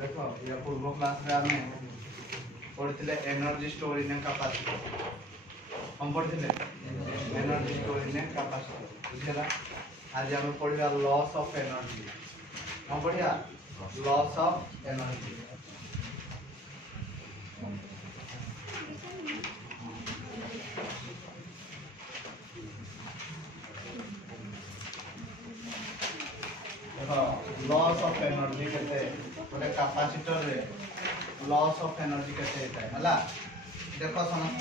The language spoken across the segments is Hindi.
देखो या पूर्व क्लास रे आमे पढ़िथिले एनर्जी स्टोर इन कैपेसिटी हम पढ़िथिले एनर्जी स्टोर इन कैपेसिटी बुझिला। आज हम पढ़िया लॉस ऑफ एनर्जी हम पढ़िया loss of energy. Loss of energy केते गोटे कैपेसिटर रे लॉस ऑफ एनर्जी केते होता हला। देखो समस्त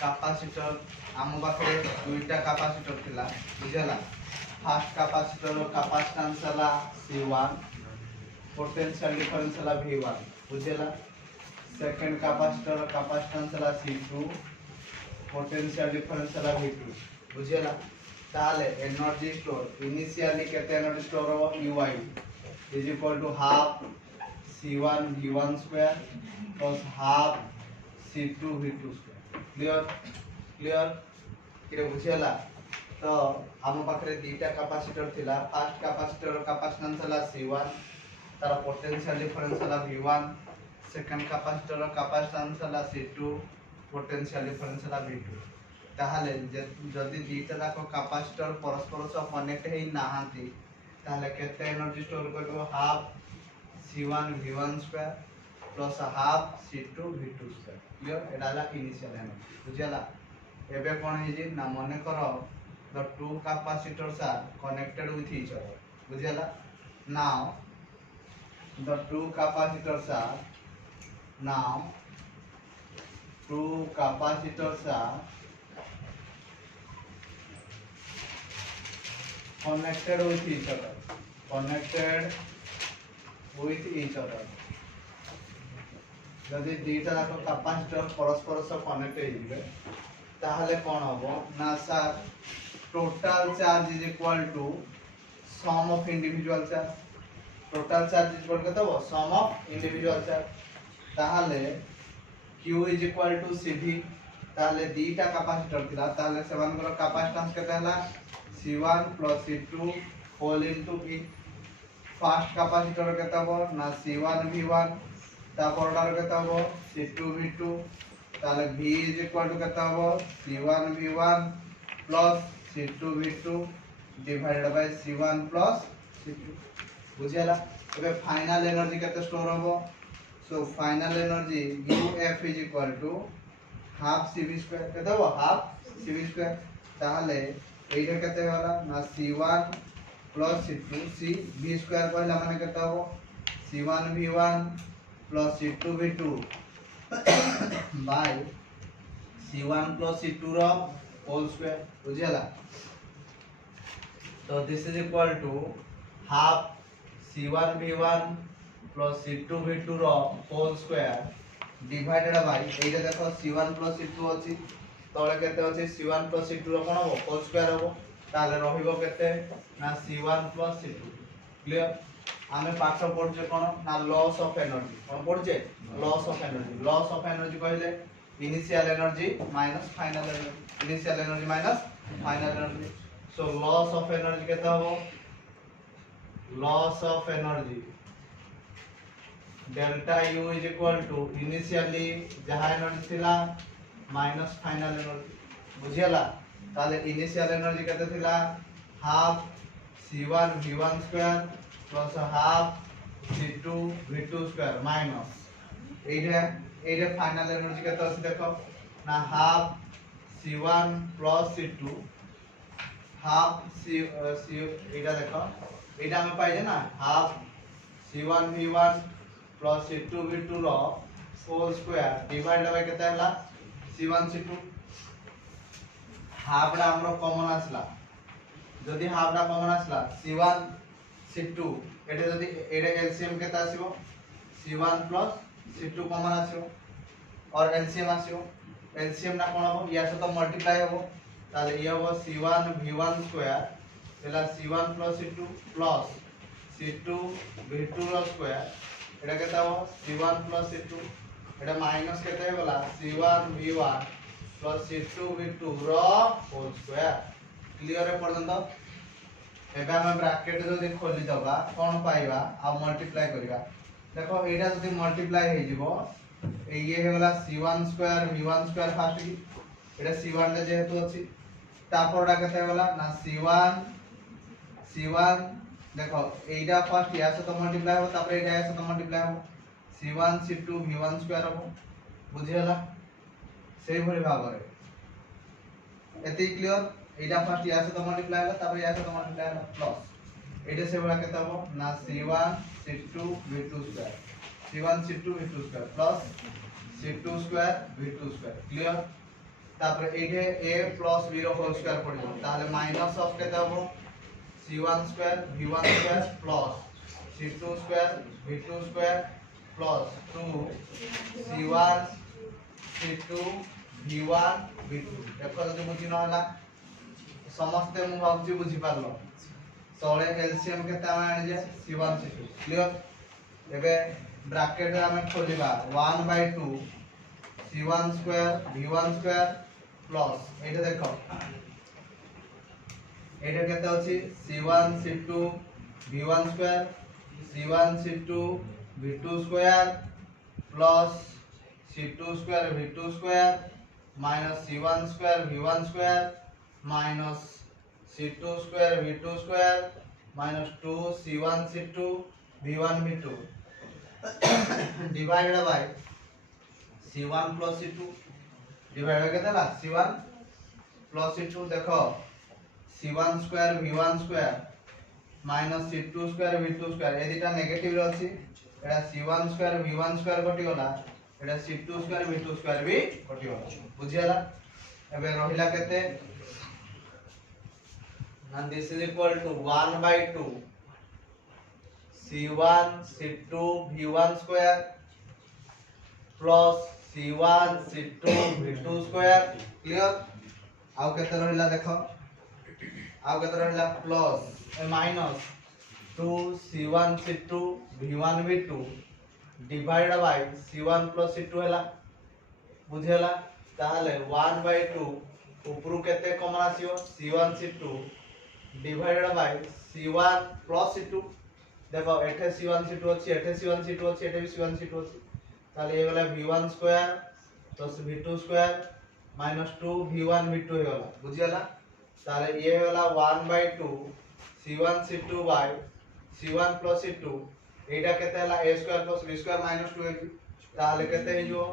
कैपेसिटर आम पाखे दुईटा कैपेसिटर थिला बुझला। फर्स्ट कैपेसिटर रो कैपेसिटेंस हला C1 पोटेंशियल डिफरेंस हला V1 बुझला। सेकंड कैपेसिटर रो कैपेसिटेंस हला C2 पोटेंशियल डिफरेंस हला V2 बुझला। ताले एनर्जी स्टोर इनिशियली केते एनर्जी स्टोर हो UI is equal to half C1 V1 square plus half C2 V2 square. Clear clear के बुझियला। तो हम पाखरे दीटा कैपेसिटर थिला। फर्स्ट कैपेसिटर रो कैपेसिटेंस हला C1 तार पोटेंशियल डिफरेंस हला V1। सेकंड कैपेसिटर रो कैपेसिटेंस हला C2 पोटेंशियल डिफरेंस हला V2। ताहले जदि दीटा जाको कैपेसिटर परस्पर सह कनेक्ट हे नाहांती ताहले केते एनर्जी स्टोर करबो half C1 V1 square plus half C2 V2 square. Clear एडाला इनिशियल एनर्जी बुझियला। एबे कोन हे जे ना मने करो the two capacitors are connected with each other बुझियला। now the two capacitors are connected with each other जदि दीटा जाक कैपेसिटर परस्पर सह कनेक्ट हे ताहले कोन हबो ना sir total charge is equal to sum of individual charge. Total charge is equal केते हो सम ऑफ इंडिविजुअल चार्ज। ताहले Q is equal to CV। ताहले दीटा कैपेसिटर थिला ताहले सेवानकर कैपेसिटेंस केते हला C1 plus C2 whole into V। First capacitor केते हो ना C1 V1 तापरडार केते हो C2 V2। ताहले V इज इक्वल टू केते हो C1 V1 plus C2 V2 divided by C1 plus C2 बुझियला। एबे फाइनल एनर्जी केते स्टोर होबो so final energy UF is equal to half CV square केते हो हाफ CV स्क्वायर। ताहले एइटा केते होला ना C1 plus C2 C V square कहला माने केते हो C1 V1 plus C2 V2 by C1 plus C2 रो होल स्क्वायर बुझियला। तो this is equal to half C1 V1 plus C2 V2 रो होल स्क्वायर डिवाइडेड बाय एइटा देखो C1 प्लस C2 अछि तळे केते अछि C1 प्लस C2 रो कोन हो होल स्क्वायर हो ताले रहिबो केते ना C1 प्लस C2। क्लियर। आमे पाठ पढजे कोन ना लॉस ऑफ एनर्जी कोन पढजे loss of energy. Loss of energy कहले initial energy minus final energy initial energy minus final energy. So loss of energy केते हो loss of energy delta U is equal to initially जहां एनर्जी थिला माइनस फाइनल एनर्जी बुझियला। ताले इनिशियल एनर्जी केते थिला half C1 V1 square plus half C2 V2 square minus एइटा फाइनल एनर्जी केते अछि देखो ना half C1 plus C2 half C एटा देखो एटा में पाइजे ना half C1 V1 plus C2 V2 रो होल स्क्वायर डिवाइड बाय केते हला C1 C2। हाफ डा हमरो कॉमन आसला जदी हाफ डा कॉमन आसला C1 C2 एटा जदी एटा एलसीएम केते आसीबो C1 प्लस C2 कॉमन आसीबो और एलसीएम आसीबो। एलसीएम ना कोन हो या से तो मल्टीप्लाई हो ताले ये हो C1 V1 स्क्वायर एला C1 plus C2 plus C2 V2 रो स्क्वायर एटा केता हो C1 प्लस C2 एटा माइनस केते होला C1 V1 plus C2 V2 रो होल स्क्वायर। क्लियर है पर्यंत। एबे हम ब्रैकेट जदी खोली दबा कोन पाइबा आ मल्टीप्लाई करिबा देखो एटा जदी मल्टीप्लाई हे जिवो ये हे वाला c1 square v1 square fast की एटा c1 ले जेहेतु अछि तापरडा केते वाला ना c1 देखो एटा फर्स्ट या से तो मल्टीप्लाई हो तापर एटा या से तो मल्टीप्लाई हो c1 c2 v1 स्क्वायर हो बुझियला सेही भली भाबरे एति क्लियर एटा फर्स्ट या से तो मल्टीप्लाई होला तापर या से तो मल्टीप्लाई होला प्लस एटा से बड़ा केते हो ना c1 c2 v2 square c1 c2 v2 square plus c2 square v2 square clear तापर एटे a प्लस b रो होल स्क्वायर पड़िबो ताले माइनस ऑफ केते हो c1 square v1 square plus c2 square v2 square plus 2 c1 c2 v1 v2 देखो जदि बुझी न होला समस्ते मु भाबुची बुझी पारलो तळे एलसीएम केते हम आनि जे c1 c2 क्लियर एबे ब्रैकेट रे हम खोलिबा 1/2 c1 square v1 square plus iota देखो एटा केते अछि c1 c2 v1 square c1 c2 v2 square plus c2 square v2 square minus c1 square v1 square minus c2 square v2 square minus 2 c1 c2 v1 v2 divided by c1 plus c2 divide के देला c1 प्लस c2 देखो c1 square v1 square minus c2 square v2 square ए दिटा नेगेटिव रे अछि एटा c1 स्क्वायर v1 स्क्वायर कटि गला एटा c2 स्क्वायर v2 स्क्वायर भी कटि गला बुझियला एबे रहिला केते and this is equal to 1/2 c1 c2 v1 square plus c1 c2 v2 square clear आउ केते रहिला देखो आउ केते रहिला plus minus 2 c1 c2 v1 v2 divided by c1 plus c2 हैला बुझियला ताले 1/2 ऊपरू केते कॉमन आसीओ c1 c2 divided by c1 plus c2 देखो एठे c1 c2 अछि एठे c1 c2 अछि एठे भी c1 c2 अछि ताले ये वाला v1 square plus v2 square minus 2 v1 v2 हे वाला बुझियला ताले ये वाला 1/2 c1 c2 bye c1 plus c2 एटा केते हला a square plus b square minus 2 है ताले केते हे जो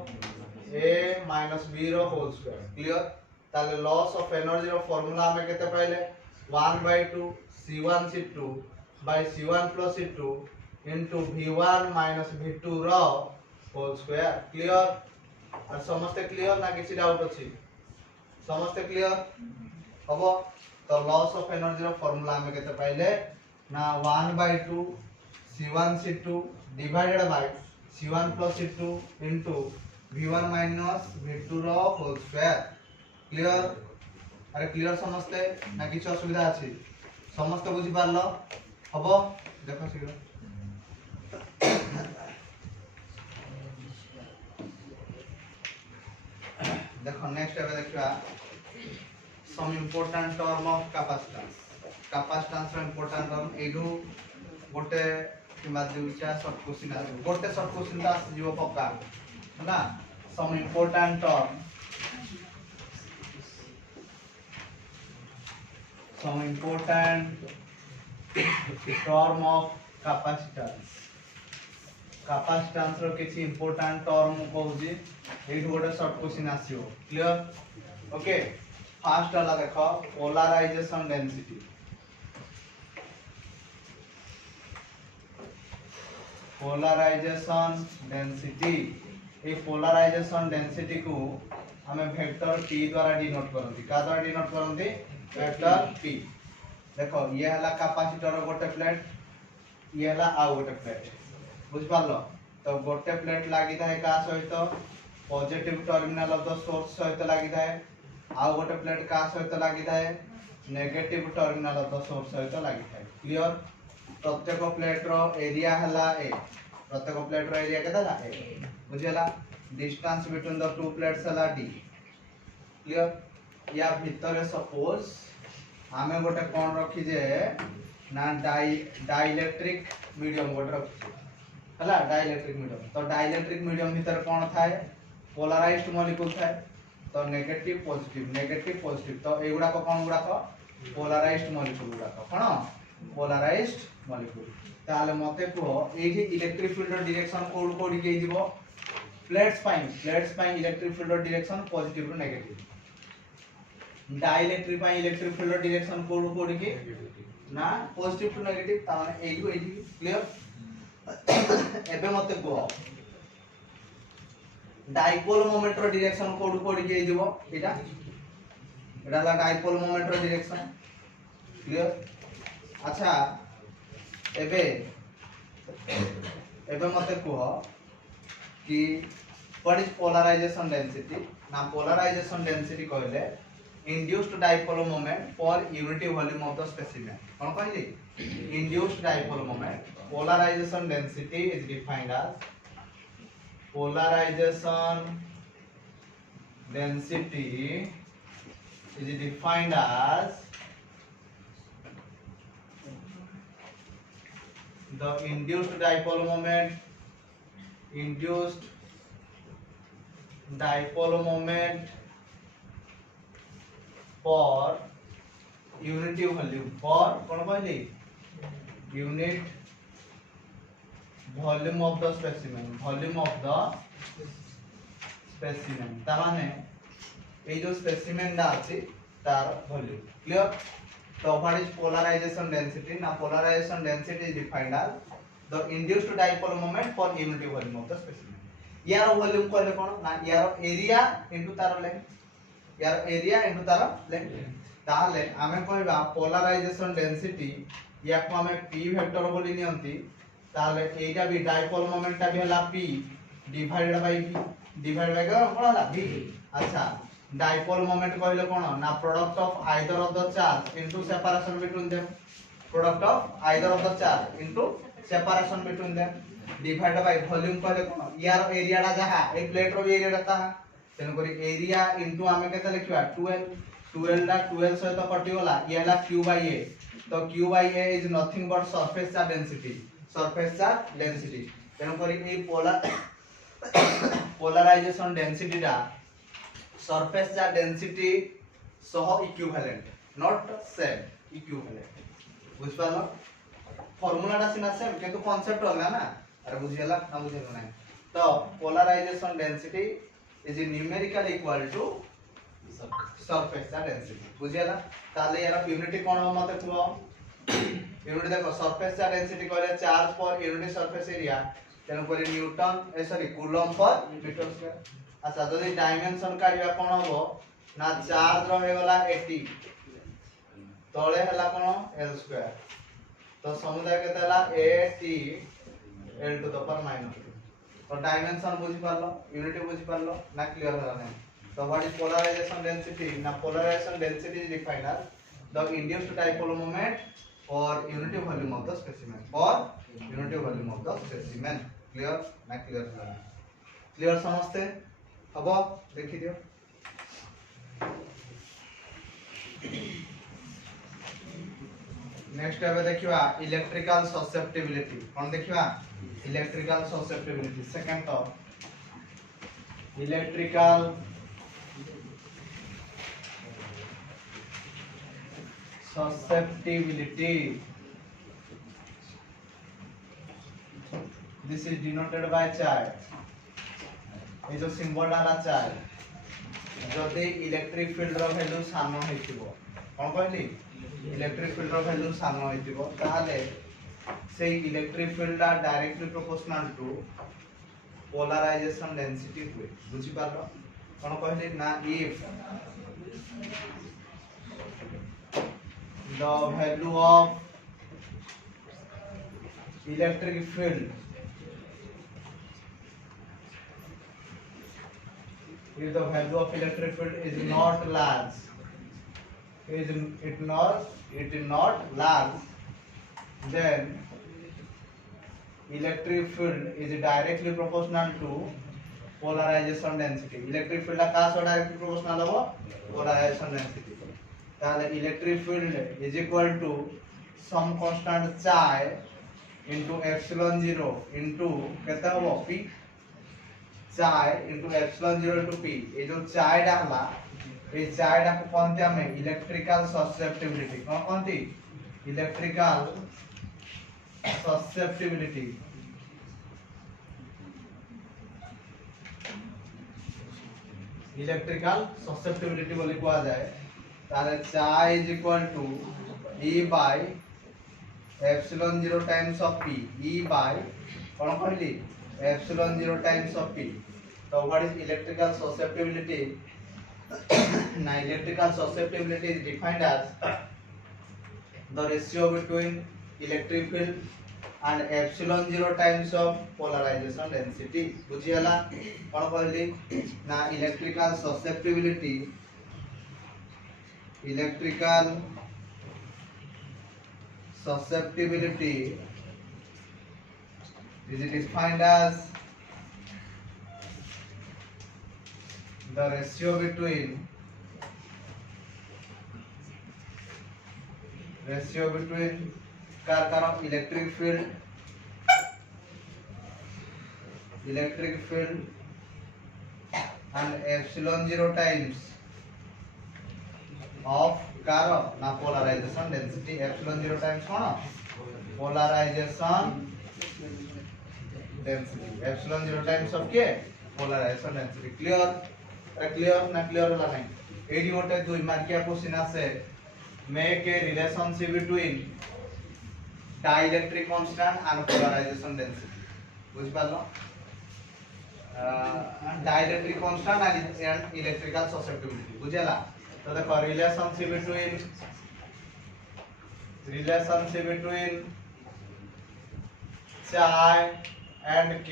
a माइनस b रो होल स्क्वायर क्लियर ताले लॉस ऑफ एनर्जी रो फार्मूला में केते पाइले 1/2 c1 c2 by c1 plus c2 into v1 minus v2 रो होल स्क्वायर क्लियर और समस्त क्लियर ना किसी डाउट अछि समस्त क्लियर हबो तो लॉस ऑफ एनर्जी रो फार्मूला में केते पाइले ना 1/2 c1 c2 divided by c1 plus c2 into v1 minus v2 रो होल स्क्वायर क्लियर अरे क्लियर समस्ते ना किछ असुविधा अछि समस्त बुझि पारलो हबो देखो शीघ्र देखो नेक्स्ट एबे देखबा some important term of capacitance रो इंपोर्टेंट टर्म एडू गोटे किबा दुईटा शॉर्ट क्वेश्चन आ गोटे शॉर्ट क्वेश्चन ता जीव पक्का ना some important term some important term of capacitance रो किछि इंपोर्टेंट टर्म कहूजी एही गोटे शॉर्ट क्वेश्चन आसीओ क्लियर ओके फर्स्ट वाला देखो पोलराइजेशन डेंसिटी ए पोलराइजेशन डेंसिटी को हमें वेक्टर p द्वारा डिनोट करंती का द्वारा डिनोट करंती वेक्टर p देखो ये हला कैपेसिटर रो गोटे प्लेट ये हला आ गोटे प्लेट बुझ पारलो तो गोटे प्लेट लागि थाए का सहित positive terminal of the source सहित लागि थाए आ गोटे प्लेट का सहित लागि थाए negative terminal of the source सहित लागि थाए क्लियर प्रत्येक प्लेट रो एरिया हला ए प्रत्येक प्लेट रो एरिया केता ला ए बुझियला distance between the two plates हला d क्लियर या भीतर सपोज आमे गोटे कोन रखी जे ना डाइलेक्ट्रिक मीडियम गोटे रखुचे हला डाइलेक्ट्रिक मीडियम तो डाइलेक्ट्रिक मीडियम भीतर कौन थाए पोलराइज्ड मॉलिक्यूल थाए तो नेगेटिव पॉजिटिव तो एगुडा को कौन गुडा को पोलराइज्ड मॉलिक्यूल गुडा को कौन पोलराइज्ड मॉलिक्यूल ताले मते को एही इलेक्ट्रिक फील्ड डायरेक्शन कोड कोड के दिबो प्लेट्स पाई electric field direction positive to negative dielectric पाई इलेक्ट्रिक फील्ड डायरेक्शन कोड कोड के ना पॉजिटिव टू नेगेटिव ता माने एही एही क्लियर एबे मते को डाइपोल मोमेंट रो डायरेक्शन कोड कोड के दिबो एटा एटा ला डाइपोल मोमेंट रो डायरेक्शन क्लियर अच्छा एबे मते कह कि व्हाट इज पोलराइजेशन डेंसिटी ना पोलराइजेशन डेंसिटी कहले induced dipole moment for unity volume of the specimen कोन कहली induced dipole moment polarization density is defined as polarization density is defined as the induced dipole moment for unity volume for कौन कहली unit volume of the specimen ता माने ए जो स्पेसिमेन दा अछि तार वॉल्यूम क्लियर तो व्हाट इज पोलराइजेशन डेंसिटी ना polarization density is defined as the induced dipole moment for unity volume of the specimen यार वॉल्यूम कहले कोन ना यार एरिया इनटू तार लेंथ ताले आमे कहबा पोलराइजेशन डेंसिटी या को आमे p वेक्टर बोली नियंती ताले एटा भी डाइपोल मोमेंट ता भी हला p डिवाइडेड बाय कोन हला v अच्छा डाइपोल मोमेंट कहले कोन ना product of either of the charge into separation between them product of either of the charge into separation between them divided by volume कहले कोन यार एरिया डा जहा ए प्लेट रो एरिया ता तेन करी एरिया इनटू आमे केते लिखिबा 12 दा 12 सहित कटि गला ये हला q बाय a तो q by a is nothing but surface charge density तेन करी ए पोलराइजेशन डेंसिटी दा सरफेस चार्ज डेंसिटी सह इक्विवेलेंट नॉट सेम इक्विवेलेंट बुझ पालो फार्मूला दा सिना सेम किंतु कांसेप्ट अलग ना अरे बुझियला ना बुझियला नहीं तो polarization density is numerically equal to surface charge density बुझियला ताले यार यूनिटी कोन हो मते कुओ यूनिट देखो सरफेस चार्ज डेंसिटी कहले charge per unit surface area तेन करी newton sorry coulomb per metre square अच्छा जदि डायमेंशन काढिया कोन हो ना चार्ज रहे गला 80 तळे हला कोन l स्क्वायर तो समुदाय केते हला 80 l टू द पावर -2 तो डायमेंशन बुझि पारलो यूनिट बुझि पारलो ना क्लियर होला नै तो व्हाट इज पोलराइजेशन डेंसिटी ना polarization density is defined as the induced dipole moment for unity volume of the specimen clear ना क्लियर होला क्लियर समझते अब देखि दियो नेक्स्ट एबे देखिबा इलेक्ट्रिकल ससेप्टिबिलिटी कोन देखिबा इलेक्ट्रिकल ससेप्टिबिलिटी सेकंड तो electrical susceptibility this is denoted by charge ये जो सिंबल डाला चार्ज जदि इलेक्ट्रिक फील्ड रो वैल्यू सानो हेतिबो कोन कहली इलेक्ट्रिक फील्ड रो वैल्यू सानो हेतिबो ताले से इलेक्ट्रिक फील्ड आ directly proportional to polarization density हुए बुझी पालो कोन कहली ना if the value of electric field if the value of electric field is not large is not large then electric field is directly proportional to polarization density electric field का सो directly proportional हो polarization density ताले electric field is equal to some constant chi into epsilon 0 into केते हबो p chi into epsilon 0 into p ए जो चाय डाला ए चाय डा को कोनते हमें इलेक्ट्रिकल ससेप्टिबिलिटी कोन कोनती इलेक्ट्रिकल ससेप्टिबिलिटी इलेक्ट्रिकल ससेप्टिबिलिटी बोली कहा जाए ताले chi is equal to E by epsilon 0 times of P E by कोन कहली एप्सिलॉन 0 टाइम्स ऑफ P तो व्हाट इज इलेक्ट्रिकल ससेप्टिबिलिटी ना electrical susceptibility is defined as the ratio between electric field and epsilon 0 times of polarization density बुझियला कोन कहली ना electrical susceptibility is defined as the ratio between car electric field and epsilon 0 times of car ना polarization density epsilon 0 times cone polarization density epsilon 0 times of के polarization density क्लियर ना क्लियर होला नहीं एडी गोटे 2 मार्किया क्वेश्चन आसे make a relationship between dielectric constant and polarization density बुझ पालो dielectric constant and electrical susceptibility बुझेला तो देखो relationship between chi and k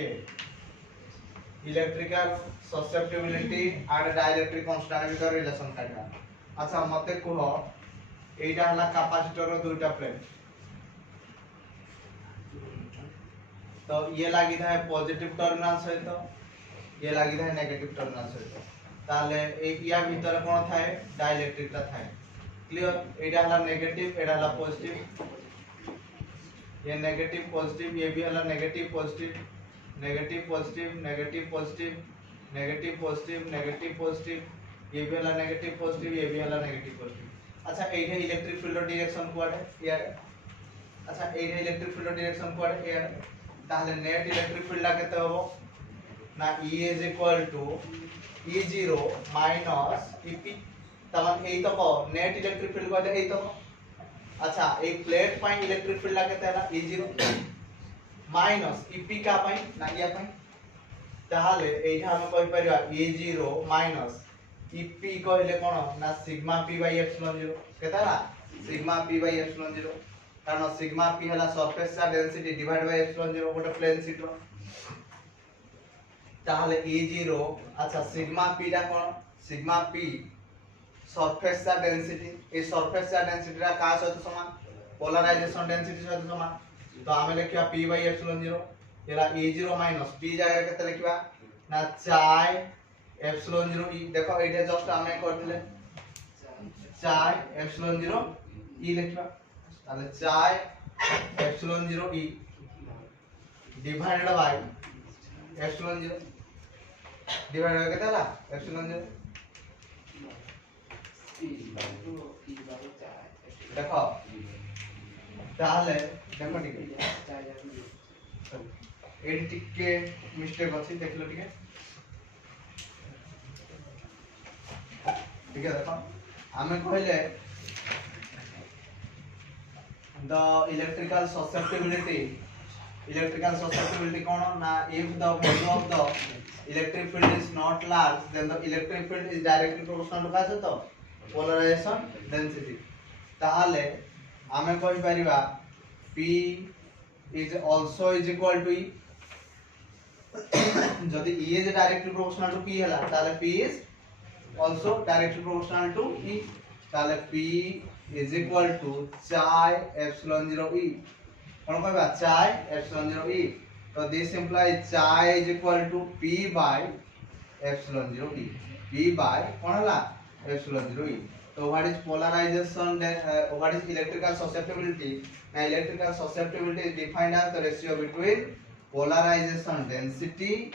electrical susceptibility and dielectric constant ভিতর রিলেশন কাটা আচ্ছা মতে কহ এইটা হলা ক্যাপাসিটরের দুইটা প্লেট तो ये লাগি থাকে পজিটিভ টার্মিনাল সহিত ये লাগি থাকে নেগেটিভ টার্মিনাল সহিত তাহলে এই ইয়া ভিতরে কোন থাকে ডাইইলেকট্রিকটা থাকে ক্লিয়ার এইটা হলা নেগেটিভ এটা হলা পজিটিভ ये नेगेटिव पॉजिटिव ये भी हला negative positive negative positive negative positive negative positive negative positive ये भी हला नेगेटिव पॉजिटिव ये भी हला नेगेटिव पॉजिटिव अच्छा एठे इलेक्ट्रिक फील्ड डायरेक्शन कुआडे यार अच्छा एठे इलेक्ट्रिक फील्ड डायरेक्शन कुआडे यार ताहले नेट इलेक्ट्रिक फील्ड केते होबो ना E is equal to E0 minus EP तमन एई तो को नेट इलेक्ट्रिक फील्ड कहले एई तो अच्छा ए प्लेट पाई इलेक्ट्रिक फील्ड केते हला E0 माइनस EP का पाई ना या पाई ताहले एठा हम कहि परिबा E0 माइनस EP कहले कोन ना सिग्मा p बाय एप्सिलॉन 0 केताला सिग्मा p बाय एप्सिलॉन 0 कारण सिग्मा p हला surface charge density divide by epsilon 0 गोटे प्लेन शीट रो ताहले E0 अच्छा सिग्मा p दा कोन sigma p surface charge density ए सरफेस चार्ज डेंसिटी रा का सहित समान पोलराइजेशन डेंसिटी सहित समान तो हमें लिखिया p बाय एप्सिलॉन 0 एला E0 माइनस p जगह केते लिखिबा ना चाय एप्सिलॉन 0 e देखो एटा जस्ट हमें करथिले चाय एप्सिलॉन 0 e लिखबा ताले चाय epsilon 0 e divided by epsilon 0 divide हो केतला एप्सिलॉन 0 देखो ताले देखो ठीक एडी टिके मिस्टेक अछि देखलो ठीक है ठीक है देखो हमें कहले द इलेक्ट्रिकल ससेप्टिबिलिटी कोन ना if the value of the electric field is not large then the electric field is directly proportional to कासे तो polarization density ताले हमें कहि परिबा P is also is equal to E जदि E is directly proportional to P हला ताले P is also directly proportional to E ताले P is equal to chi epsilon 0 E कोन कहबा chi epsilon 0 E तो this implies chi is equal to P by epsilon 0 E P by कोन हला epsilon 0 E So what is polarization? Then what is electrical susceptibility? Now electrical susceptibility is defined as the ratio between polarization density,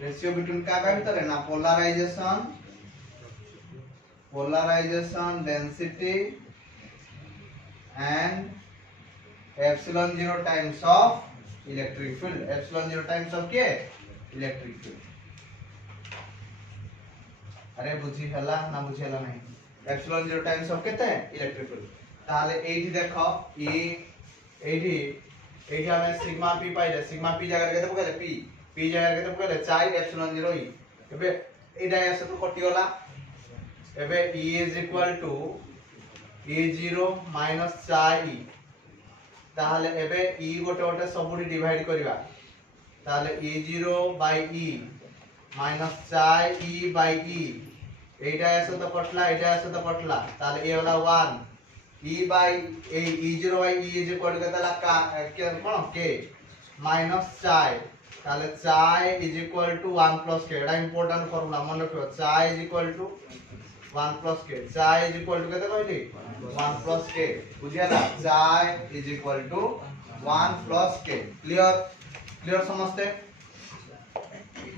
ratio between क्या का भीतर है ना polarization density and epsilon zero times of electric field. Epsilon zero times of क्या? Electric field. अरे बुझी हला ना बुझी हला नहीं एप्सिलॉन 0 टाइम्स ऑफ केते इलेक्ट्रिक फील्ड ताले एठी देखो एठी हमें सिग्मा p पाइले सिग्मा p जगह केते पकले p जगह केते पकले 4 एप्सिलॉन 0 ई एबे एटा ऐसे तो कटि होला एबे e is equal to e0 minus 4 e ताले एबे e गोटे गोटे सबुडी डिवाइड करबा ताले e0 by e minus 4 e by e এইটা আছে তো কটলা এটা আছে তো কটলা তাহলে এ হলো 1 e বাই এই e0 by e is equal to তাহলে কোন k মাইনাস 4 তাহলে 4 is equal to 1 plus k এটা ইম্পর্টেন্ট ফর্মুলা মনে রাখো 4 is equal to 1 plus k 4 is equal to কত কইলি 1 প্লাস k বুঝিয়ালা 4 is equal to 1 plus k clear समझते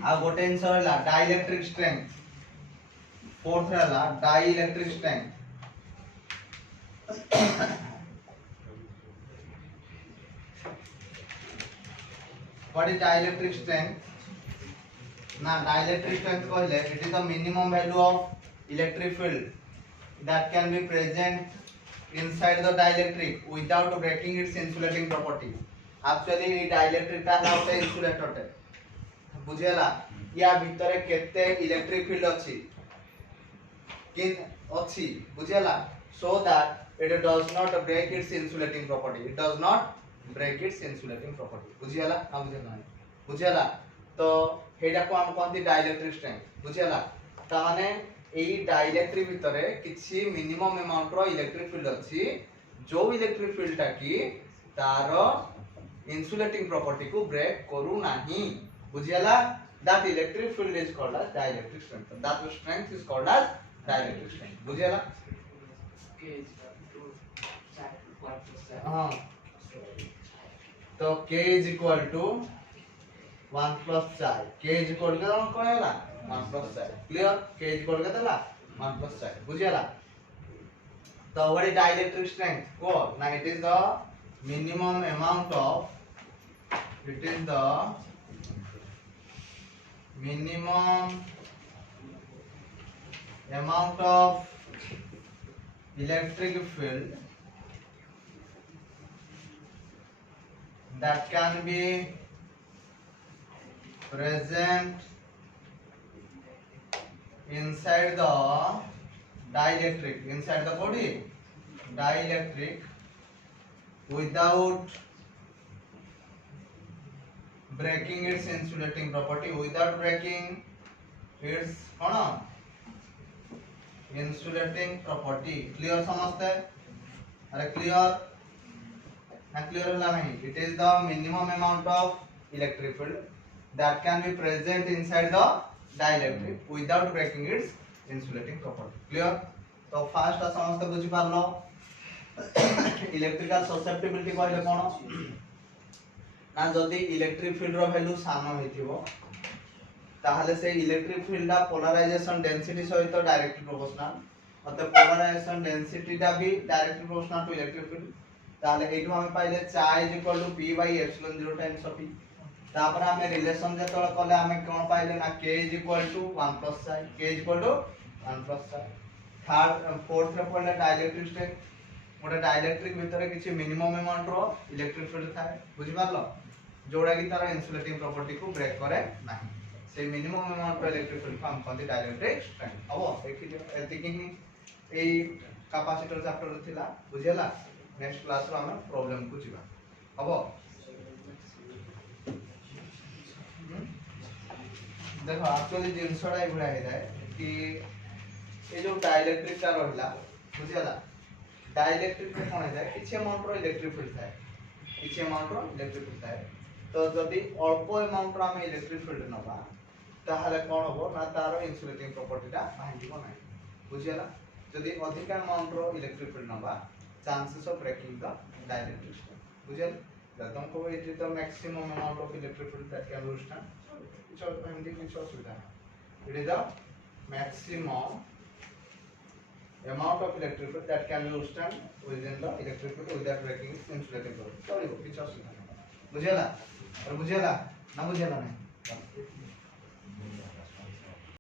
आ गोटे आंसर हला डाइलेक्ट्रिक स्ट्रेंथ फोर्थ हला dielectric strength what is dielectric strength ना डाइलेक्ट्रिक स्ट्रेंथ कहले it is the minimum value of electric field that can be present inside the dielectric without breaking its insulating property actually ये dielectric ता हला होते insulator टे बुझेला या भीतर केते इलेक्ट्रिक फील्ड अछि किन अछि बुझेला so that it does not break its insulating property it does not break its insulating property बुझेला ना बुझेला बुझेला तो हेडा को हम कोनती डाइलेक्ट्रिक स्ट्रेंथ बुझेला ता माने एई डाइलेक्ट्रिक भितरे किछि मिनिमम अमाउंट रो इलेक्ट्रिक फील्ड अछि जो इलेक्ट्रिक फील्ड ता की तारो इंसुलेटिंग प्रॉपर्टी को ब्रेक करू नाही बुझियाला that electric field is called as dielectric strength that strength is called as dielectric strength बुझियाला हां तो k is equal to 1 plus 4 k is equal to कोन हैला 1 plus 4 clear k is equal to केतला 1 plus 4 बुझियाला तो what is dielectric strength को ना it is the minimum amount of it is the minimum amount of electric field that can be present inside the dielectric inside the body dielectric without breaking its insulating property without breaking its insulating property clear समझते अरे clear ना clear होला नहीं it is the minimum amount of electric field that can be present inside the dielectric without breaking its insulating property clear तो फास्ट समझते बुझी पारलो इलेक्ट्रिकल ससेप्टिबिलिटी कहले कोन ना जदि इलेक्ट्रिक फील्ड रो वैल्यू सानो हेतिबो ताहले से इलेक्ट्रिक फील्ड दा पोलराइजेशन डेंसिटी सहित डायरेक्टली प्रोपोर्शनल मतलब पोलराइजेशन डेंसिटी दा भी directly proportional to electric field ताहले एठो हम पाइले charge equal to p by epsilon 0 times of p तापर हम रिलेशन जेतोल कले हम कोन पाइले ना k is equal to 1 plus psi k is equal to 1 plus psi third fourth रे पड़ले डाइलेक्ट्रिक स्ट्रेंथ मोटा डाइलेक्ट्रिक भीतर किछि मिनिमम अमाउंट रो इलेक्ट्रिक फील्ड थाए बुझि पारलो जोड़ा की तार इंसुलेटिंग प्रॉपर्टी को ब्रेक करे नाही से minimum amount of electric field हम कोन डाइलेक्ट्रिक स्ट्रेंथ हबो देखि एतिकी ही एई कैपेसिटर चैप्टर थिला बुझियला नेक्स्ट क्लास रो हम प्रॉब्लम को जिबा हबो देखो एक्चुअली जिंसडा इबडा हे जाय कि ए जो डाइलेक्ट्रिक का रहला बुझियला डाइलेक्ट्रिक में कोन हे जाय किछि अमाउंट रो इलेक्ट्रिक फील्ड थाए किछि अमाउंट रो इलेक्ट्रिक फील्ड थाए तो जदि अल्प अमाउंट रो हम इलेक्ट्रिक फील्ड नबा ताहले कोन होबो ना तारो इंसुलेटिंग प्रॉपर्टी ता भांगिबो नै बुझियला যদি অধিক অ্যামাউন্ট র ইলেকট্রিক ফিল্ড নবা chances of breaking the dielectric strength বুঝেল যখন কো it is the maximum amount of electric field that can withstand কিছু এমনি কিছু অসুবিধা না it is the maximum amount of electric field that can be withstand within the electric field without breaking its insulating coil चलिए কিছু অসুবিধা নেই বুঝেলা আর বুঝেলা না বুঝেলা না